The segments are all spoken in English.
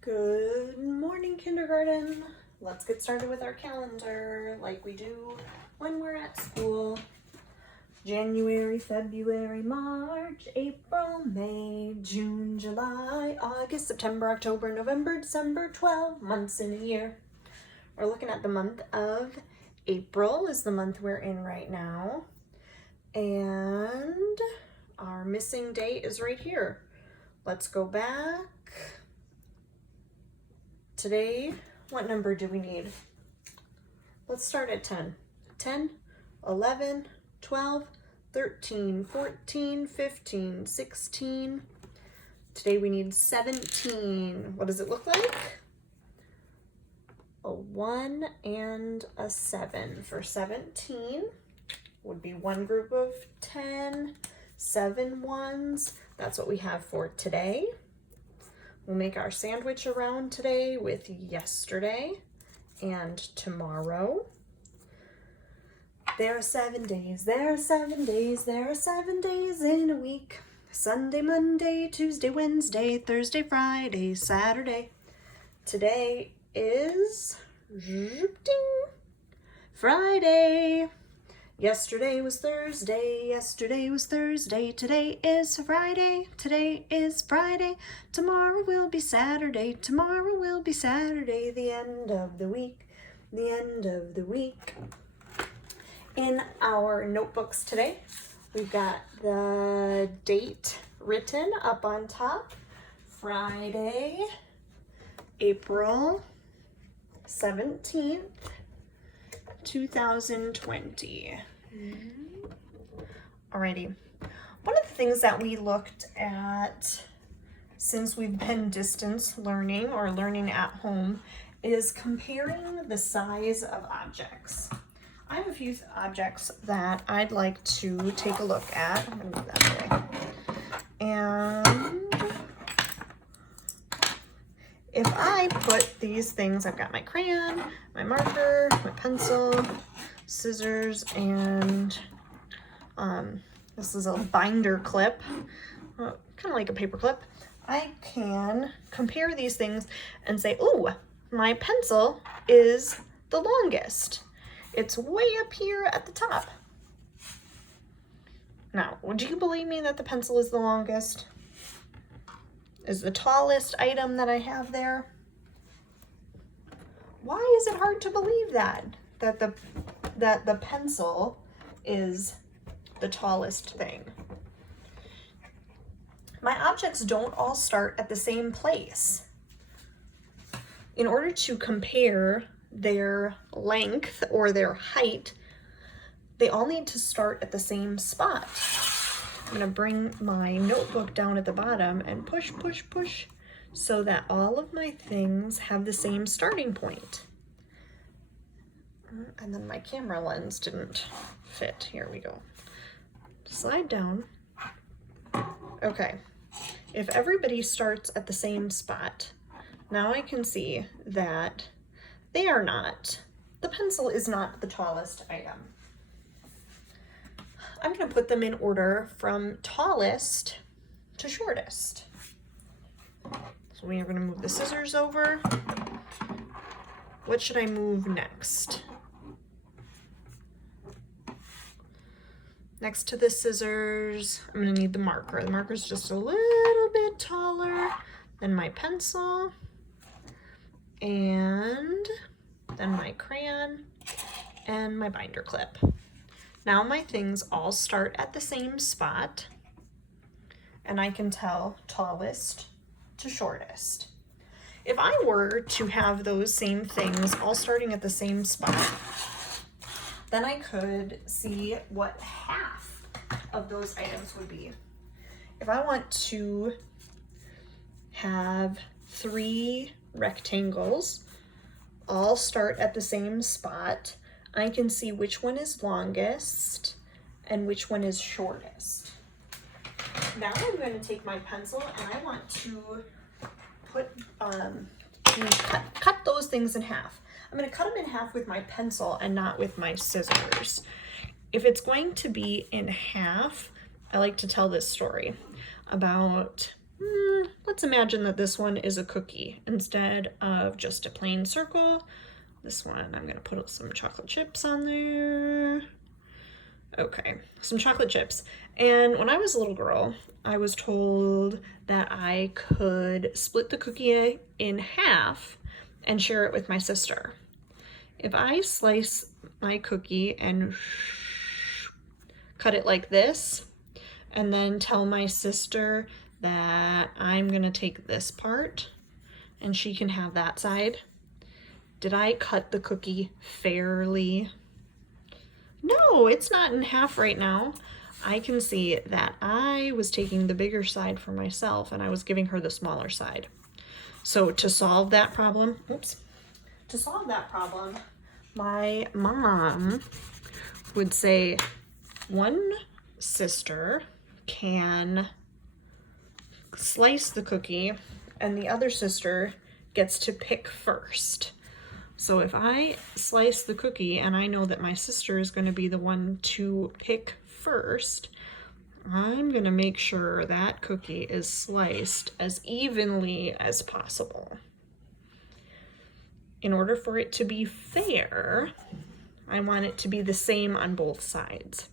Good morning, kindergarten. Let's get started with our calendar like we do when we're at school. January, February, March, April, May, June, July, August, September, October, November, December, 12 months in a year. We're looking at the month of April is the month we're in right now. And our missing date is right here. Let's go back. Today, what number do we need? Let's start at 10. 10, 11, 12, 13, 14, 15, 16. Today we need 17. What does it look like? A 1 and a 7 for 17. Would be one group of 10, 7 ones. That's what we have for today. We'll make our sandwich around today with yesterday and tomorrow. There are 7 days, there are 7 days, there are 7 days in a week. Sunday, Monday, Tuesday, Wednesday, Thursday, Friday, Saturday. Today is Friday. Yesterday was Thursday, yesterday was Thursday, today is Friday, today is Friday, tomorrow will be Saturday, tomorrow will be Saturday, the end of the week, the end of the week. In our notebooks today, we've got the date written up on top, Friday, April 17th. 2020. Alrighty. One of the things that we looked at since we've been distance learning or learning at home is comparing the size of objects. I have a few objects that I'd like to take a look at. I'm gonna move that away. And if I put these things, I've got my crayon, my marker, my pencil, scissors, and this is a binder clip, kind of like a paper clip. I can compare these things and say, oh, my pencil is the longest. It's way up here at the top. Now, would you believe me that the pencil is the longest? Is the tallest item that I have there? Why is it hard to believe that the pencil is the tallest thing? My objects don't all start at the same place. In order to compare their length or their height, they all need to start at the same spot. I'm gonna bring my notebook down at the bottom and push, push, push so that all of my things have the same starting point. And then my camera lens didn't fit. Here we go. Slide down. Okay, if everybody starts at the same spot, now I can see that they are not. The pencil is not the tallest item. I'm going to put them in order from tallest to shortest. So we are going to move the scissors over. What should I move next? Next to the scissors, I'm going to need the marker. The marker is just a little bit taller than my pencil. And then my crayon and my binder clip. Now my things all start at the same spot, and I can tell tallest to shortest. If I were to have those same things all starting at the same spot, then I could see what half of those items would be. If I want to have 3 rectangles all start at the same spot, I can see which one is longest and which one is shortest. Now I'm going to take my pencil and I want to cut those things in half. I'm going to cut them in half with my pencil and not with my scissors. If it's going to be in half, I like to tell this story about Let's imagine that this one is a cookie instead of just a plain circle. This one, I'm gonna put some chocolate chips on there. Okay, some chocolate chips. And when I was a little girl, I was told that I could split the cookie in half and share it with my sister. If I slice my cookie and cut it like this, and then tell my sister that I'm gonna take this part and she can have that side, did I cut the cookie fairly? No, it's not in half right now. I can see that I was taking the bigger side for myself and I was giving her the smaller side. So to solve that problem, my mom would say one sister can slice the cookie and the other sister gets to pick first. So if I slice the cookie and I know that my sister is going to be the one to pick first, I'm going to make sure that cookie is sliced as evenly as possible. In order for it to be fair, I want it to be the same on both sides.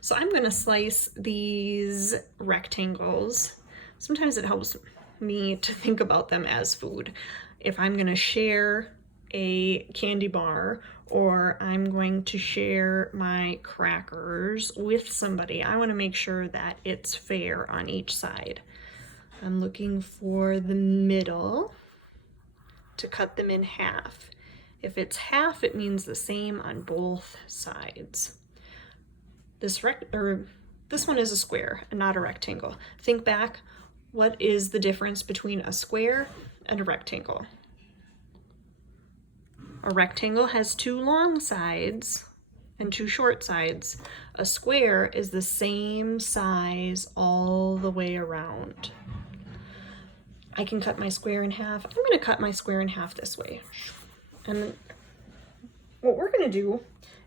So I'm going to slice these rectangles. Sometimes it helps me to think about them as food. If I'm going to share a candy bar or I'm going to share my crackers with somebody, I want to make sure that it's fair on each side. I'm looking for the middle to cut them in half. If it's half, it means the same on both sides. This one is a square and not a rectangle. Think back, what is the difference between a square and a rectangle? A rectangle has two long sides and two short sides. A square is the same size all the way around. I can cut my square in half. I'm going to cut my square in half this way. And what we're going to do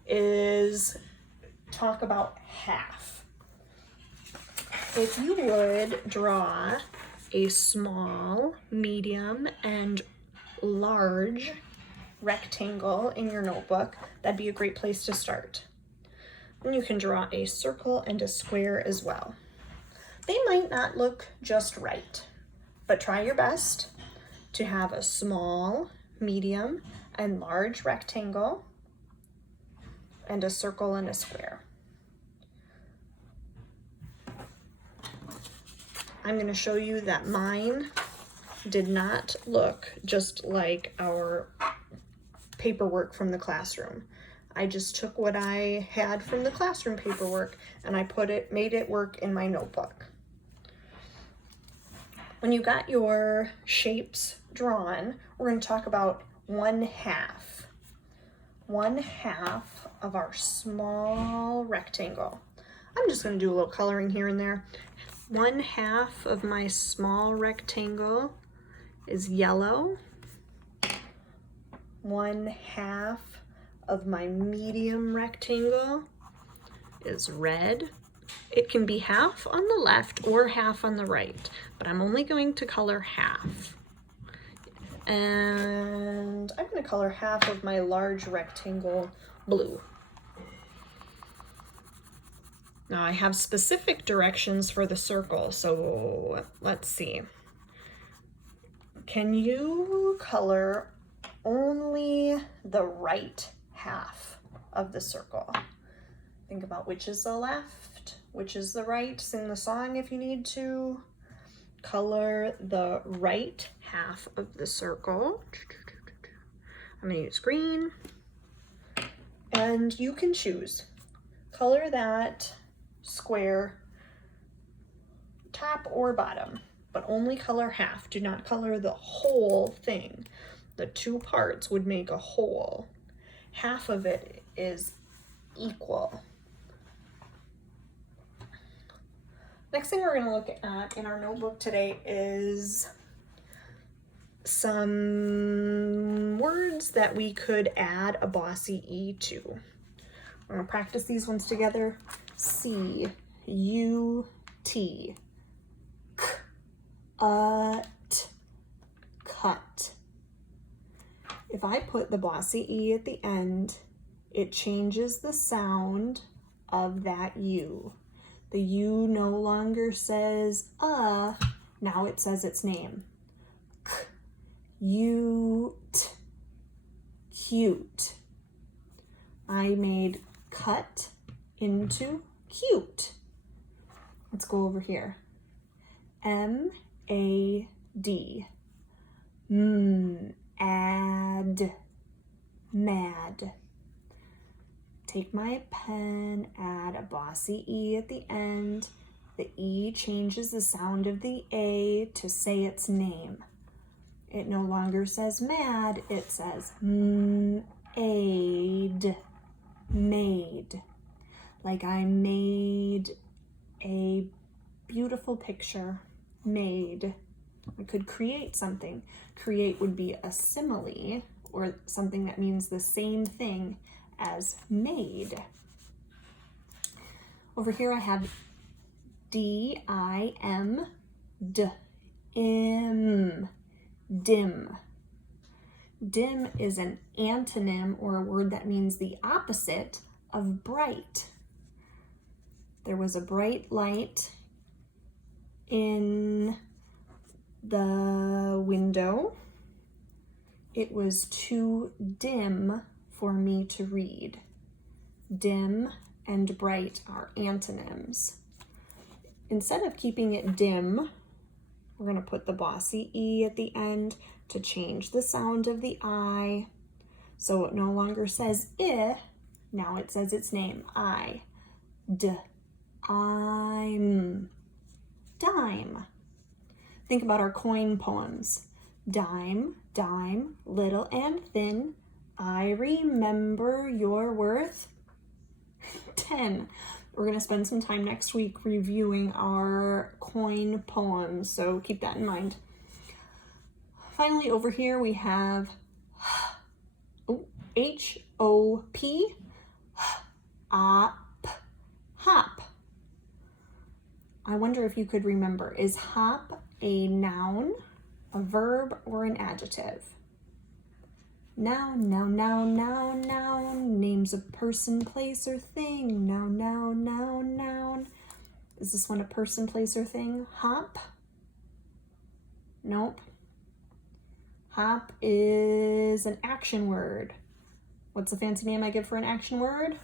is talk about half. If you would draw a small, medium, and large rectangle in your notebook, that'd be a great place to start. And you can draw a circle and a square as well. They might not look just right, but try your best to have a small, medium, and large rectangle and a circle and a square. I'm going to show you that mine did not look just like our paperwork from the classroom. I just took what I had from the classroom paperwork and I made it work in my notebook. When you got your shapes drawn, we're going to talk about 1/2. 1/2 of our small rectangle. I'm just going to do a little coloring here and there. 1/2 of my small rectangle is yellow. 1/2 of my medium rectangle is red. It can be half on the left or half on the right, but I'm only going to color half. And I'm going to color half of my large rectangle blue. Now I have specific directions for the circle, so let's see. Can you color only the right half of the circle? Think about which is the left, which is the right. Sing the song if you need to. Color the right half of the circle. I'm gonna use green. And you can choose. Color that square top or bottom, but only color half. Do not color the whole thing. The two parts would make a whole. Half of it is equal. Next thing we're going to look at in our notebook today is some words that we could add a bossy E to. We're going to practice these ones together. C-U-T. cut. If I put the bossy E at the end, it changes the sound of that U. The U no longer says now it says its name. Cute. Cute. I made cut into cute. Let's go over here. M-A-D. Add. Mad. Take my pen, add a bossy E at the end. The E changes the sound of the A to say its name. It no longer says mad, it says made. Made. Like I made a beautiful picture. Made. I could create something. Create would be a simile, or something that means the same thing as made. Over here I have D-I-M, dim. Dim. Dim is an antonym, or a word that means the opposite of bright. There was a bright light in the window. It was too dim for me to read. Dim and bright are antonyms. Instead of keeping it dim, we're going to put the bossy E at the end to change the sound of the I. So it no longer says I, now it says its name, I. I'm. Dime. Think about our coin poems. Dime, dime, little and thin, I remember you're worth 10. We're going to spend some time next week reviewing our coin poems, so keep that in mind. Finally, over here we have H-O-P, op, hop. I wonder if you could remember, is hop a noun, a verb, or an adjective? Noun, noun, noun, noun, noun, names of person, place, or thing. Noun, noun, noun, noun. Is this one a person, place, or thing? Hop? Nope. Hop is an action word. What's the fancy name I give for an action word?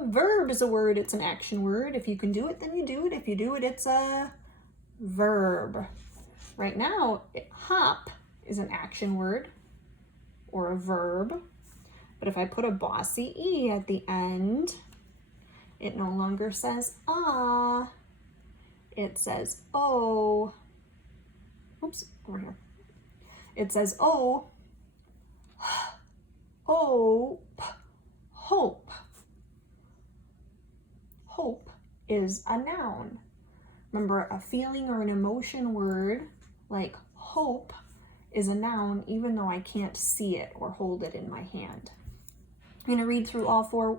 Verb is a word, it's an action word. If you can do it, then you do it. If you do it, it's a verb. Right now, hop is an action word or a verb. But if I put a bossy E at the end, it no longer says ah, it says oh. Oops, over here. It says oh, hope. Hope is a noun. Remember, a feeling or an emotion word like hope is a noun even though I can't see it or hold it in my hand. I'm going to read through all 4